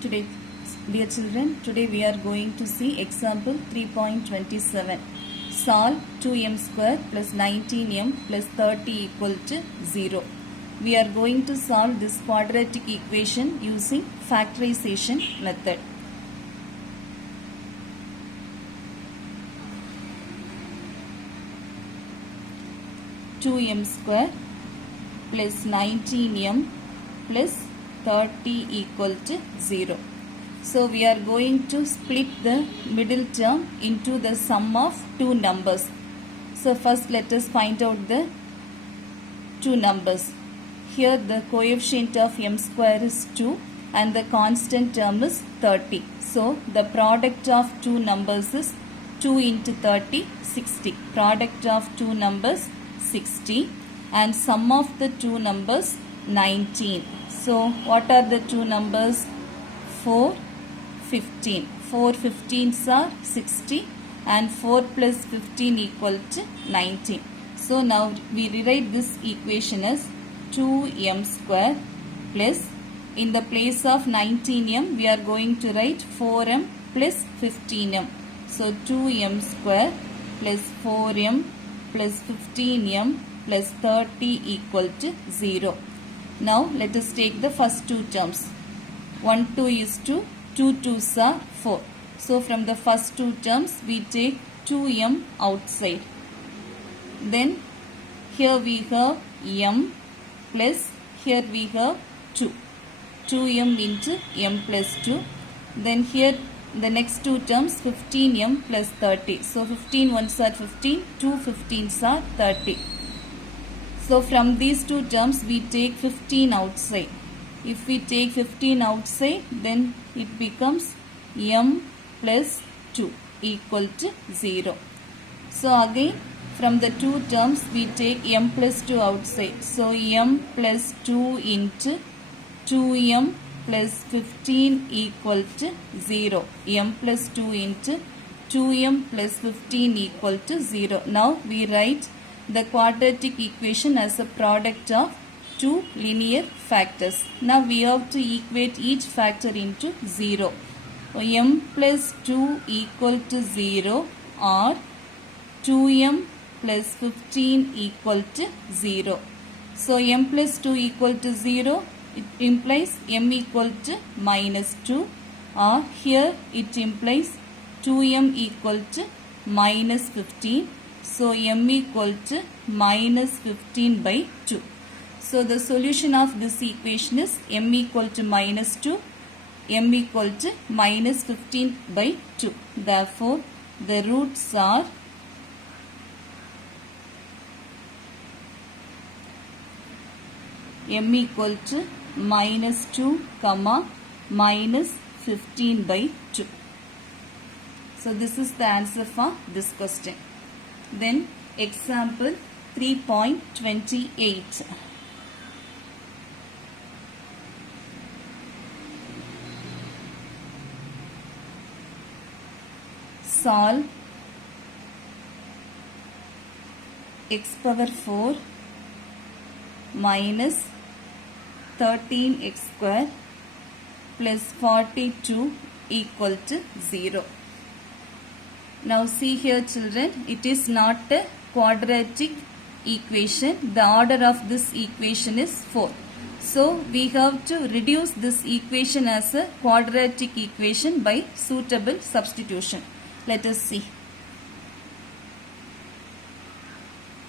Today, dear children, today we are going to see example 3.27. Solve 2m square plus 19m plus 30 equal to 0. We are going to solve this quadratic equation using factorization method. Two m square plus 19m plus 30 equal to 0. So we are going to split the middle term into the sum of two numbers. So first let us find out the two numbers. Here the coefficient of m square is 2 and the constant term is 30. So the product of two numbers is 2 into 30, 60. Product of two numbers 60 and sum of the two numbers 19. So what are the two numbers? 4, 15. 4 15s are 60 and 4 plus 15 equal to 19. So now we rewrite this equation as 2m square plus, in the place of 19m we are going to write 4m plus 15m. So 2m square plus 4m plus 15m plus 30 equal to 0. Now let us take the first two terms. 1 2 is 2, 2 2s are 4. So from the first two terms we take 2m outside. Then here we have m plus here we have 2. 2m into m plus 2. Then here the next two terms 15m plus 30. So 15 ones are 15, 2 15s are 30. So from these two terms we take 15 outside. If we take 15 outside, then it becomes m plus 2 equal to 0. So again from the two terms we take m plus 2 outside. So m plus 2 into 2m plus 15 equal to 0. m plus 2 into 2m plus 15 equal to 0. Now we write the quadratic equation as a product of two linear factors. Now we have to equate each factor into 0. So m plus 2 equal to 0 or 2m plus 15 equal to 0. So m plus 2 equal to 0, it implies m equal to minus 2, or here it implies 2m equal to minus 15. So m equal to minus 15 by 2. So the solution of this equation is m equal to minus 2, m equal to minus 15 by 2. Therefore, the roots are m equal to minus 2, minus 15 by 2. So this is the answer for this question. Then example 3.28. Solve x power 4 minus 13x square plus 42 equal to 0. Now see here children, it is not a quadratic equation. The order of this equation is 4. So we have to reduce this equation as a quadratic equation by suitable substitution. Let us see.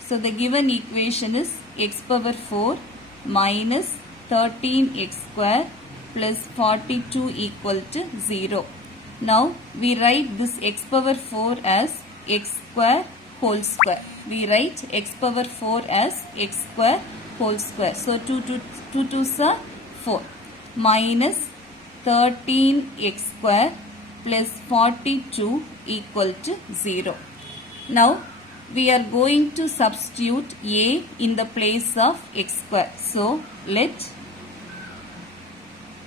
So the given equation is x power 4 minus 13x square plus 42 equal to 0. Now we write this x power 4 as x square whole square. We write x power 4 as x square whole square. So 2 2s are 4 minus 13x square plus 42 equal to 0. Now we are going to substitute a in the place of x square. So let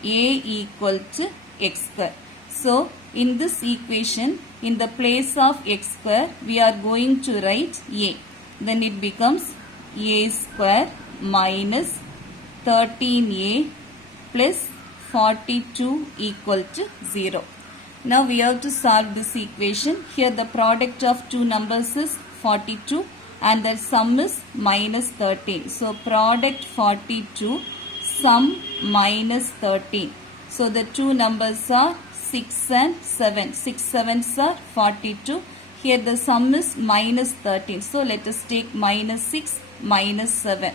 a equal to x square. So in this equation, in the place of x square, we are going to write a. Then it becomes a square minus 13a plus 42 equal to 0. Now we have to solve this equation. Here the product of two numbers is 42 and their sum is minus 13. So product 42, sum minus 13. So the two numbers are 6 and 7. 6 sevens are 42. Here the sum is minus 13. So let us take minus 6 minus 7.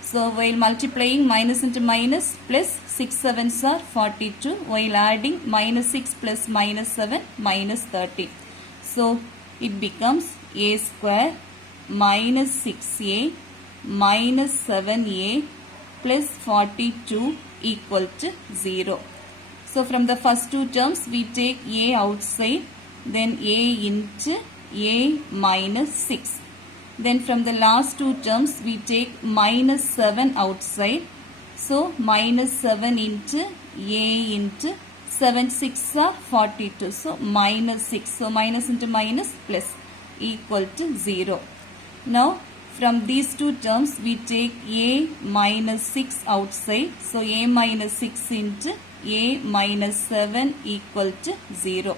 So while multiplying minus into minus plus 6 sevens are 42. While adding minus 6 plus minus 7 minus 13. So it becomes a square minus 6a minus 7a plus 42 equal to 0. So from the first two terms we take a outside, then a into a minus 6. Then from the last two terms we take minus 7 outside. So minus 7 into a into 7 6 are 42. So minus 6. So minus into minus plus equal to 0. Now from these two terms we take a minus 6 outside. So a minus 6 into a minus 7 equal to 0.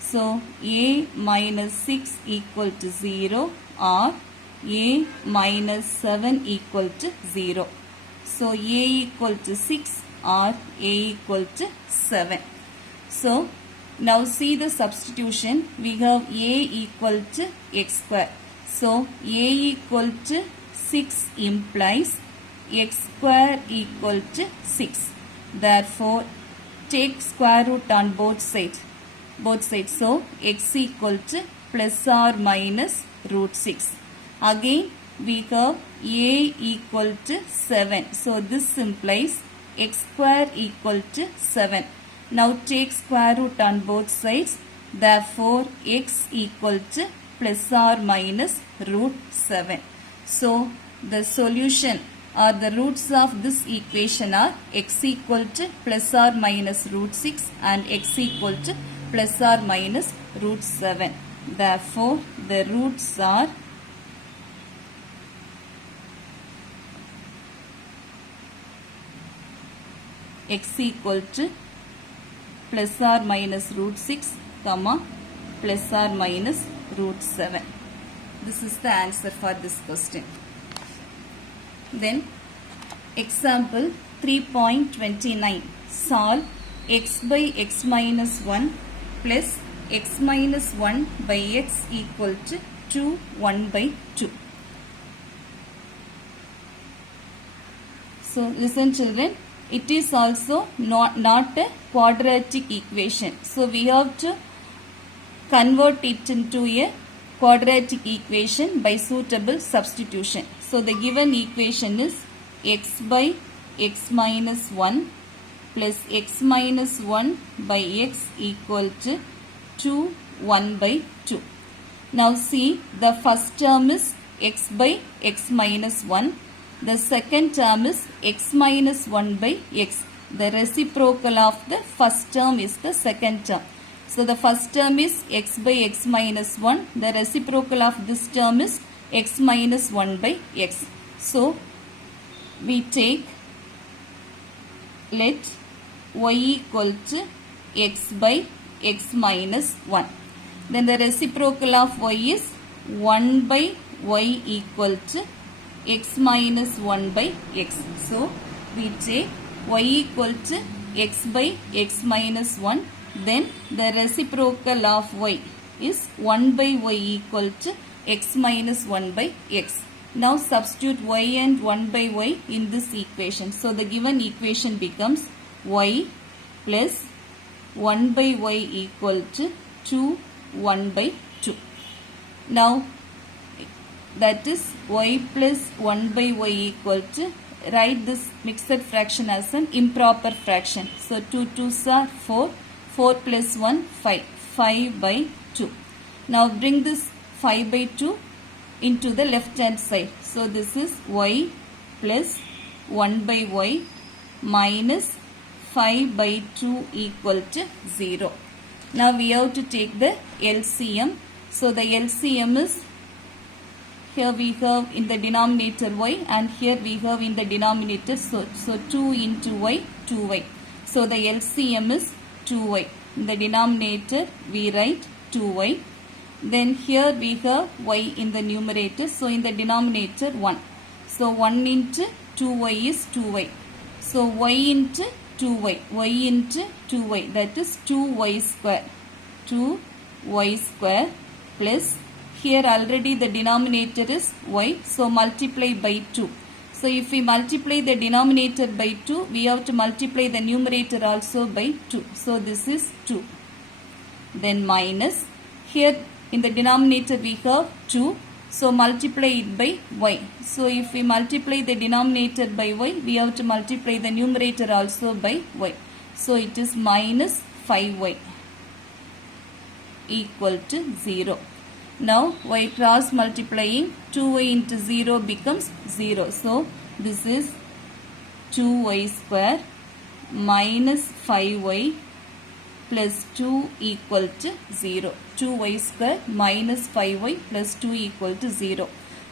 So a minus 6 equal to 0 or a minus 7 equal to 0. So a equal to 6 or a equal to 7. So now see the substitution. We have a equal to x square. So a equal to 6 implies x square equal to 6. Therefore take square root on both sides. So x equal to plus or minus root 6. Again we have a equal to 7. So this implies x square equal to 7. Now take square root on both sides. Therefore x equal to plus or minus root 7. So the solution or the roots of this equation are x equal to plus or minus root 6 and x equal to plus or minus root 7. Therefore the roots are x equal to plus or minus root 6 comma plus or minus root 7. This is the answer for this question. Then example 3.29. Solve x by x minus 1 plus x minus 1 by x equal to 2 1 by 2. So listen children, it is also not a quadratic equation. So we have to convert it into a quadratic equation by suitable substitution. So the given equation is x by x minus 1 plus x minus 1 by x equal to 2 1 by 2. Now see, the first term is x by x minus 1. The second term is x minus 1 by x. The reciprocal of the first term is the second term. So the first term is x by x minus 1. The reciprocal of this term is x minus 1 by x. So we take, let y equal to x by x minus 1. Then the reciprocal of y is 1 by y equal to x minus 1 by x. So we take y equal to x by x minus 1. Then the reciprocal of y is 1 by y equal to x minus 1 by x. Now substitute y and 1 by y in this equation. So the given equation becomes y plus 1 by y equal to 2 1 by 2. Now that is y plus 1 by y equal to, write this mixed fraction as an improper fraction. So 2 2s are 4. 4 plus 1 5. 5 by 2. Now bring this 5 by 2 into the left hand side. So this is y plus 1 by y minus 5 by 2 equal to 0. Now we have to take the LCM. So the LCM is, here we have in the denominator y and here we have in the denominator, so 2 into y, 2y. So the LCM is 2y. In the denominator we write 2y. Then here we have y in the numerator. So in the denominator 1. So 1 into 2y is 2y. So y into 2y. Y into 2y. That is 2y square. 2y square plus here already the denominator is y. So multiply by 2. So if we multiply the denominator by 2, we have to multiply the numerator also by 2. So this is 2. Then minus. Here in the denominator we have 2. So multiply it by y. So if we multiply the denominator by y, we have to multiply the numerator also by y. So it is minus 5y equal to 0. Now y cross multiplying 2y into 0 becomes 0. So this is 2y square minus 5y plus 2 equal to 0. 2y square minus 5y plus 2 equal to 0.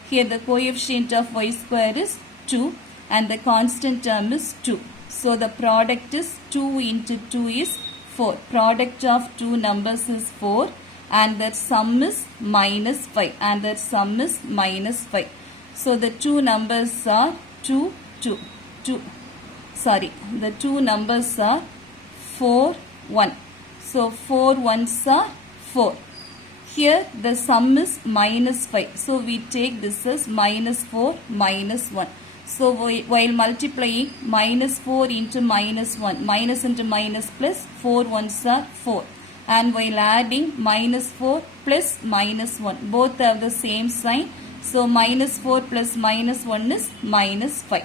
Here the coefficient of y square is 2 and the constant term is 2. So the product is 2 into 2 is 4. Product of two numbers is 4. And their sum is minus 5. And their sum is minus 5. So the two numbers are 2, 2. The two numbers are 4, 1. So 4 ones are 4. Here the sum is minus 5. So we take this as minus 4, minus 1. So while multiplying minus 4 into minus 1, minus into minus plus, 4 ones are 4. And while adding minus 4 plus minus 1, both have the same sign. So minus 4 plus minus 1 is minus 5.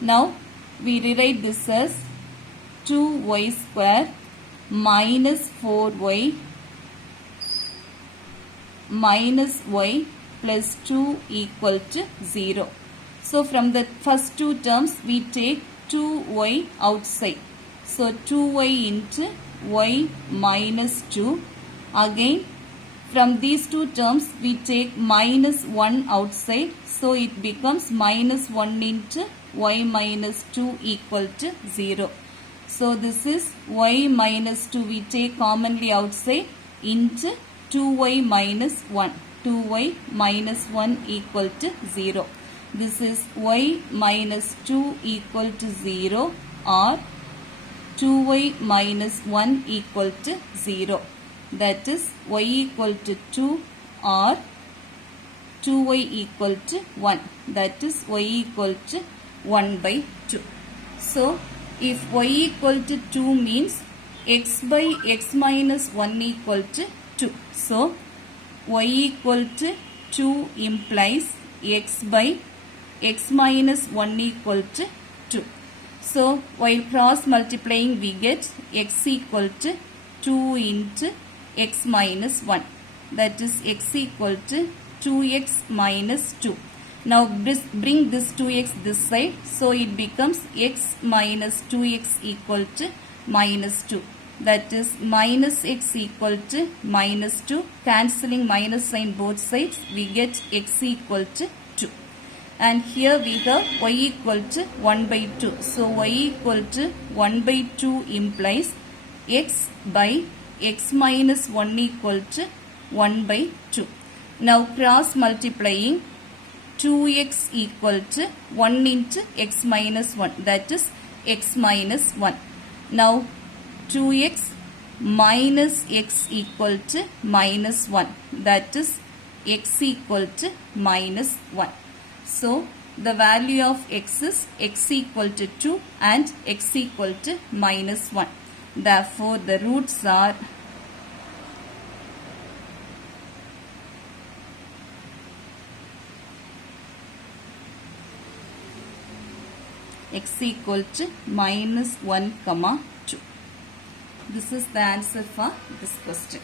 Now we rewrite this as 2y square minus 4y minus y plus 2 equal to 0. So from the first two terms we take 2y outside. So 2y into y minus 2. Again from these two terms we take minus 1 outside. So it becomes minus 1 into y minus 2 equal to 0. So this is y minus 2 we take commonly outside into 2y minus 1. 2y minus 1 equal to 0. This is y minus 2 equal to 0 or 2y minus 1 equal to 0. That is y equal to 2 or 2y equal to 1. That is y equal to 1 by 2. So if y equal to 2 means x by x minus 1 equal to 2. So y equal to 2 implies x by x minus 1 equal to 2. So while cross multiplying we get x equal to 2 into x minus 1. That is x equal to 2x minus 2. Now bring this 2x this side. So it becomes x minus 2x equal to minus 2. That is minus x equal to minus 2. Cancelling minus sign both sides we get x equal to 2. And here we have y equal to 1 by 2. So y equal to 1 by 2 implies x by x minus 1 equal to 1 by 2. Now cross multiplying 2x equal to 1 into x minus 1. That is x minus 1. Now 2x minus x equal to minus 1. That is x equal to minus 1. So the value of x is x equal to 2 and x equal to minus 1. Therefore the roots are x equal to minus 1, 2. This is the answer for this question.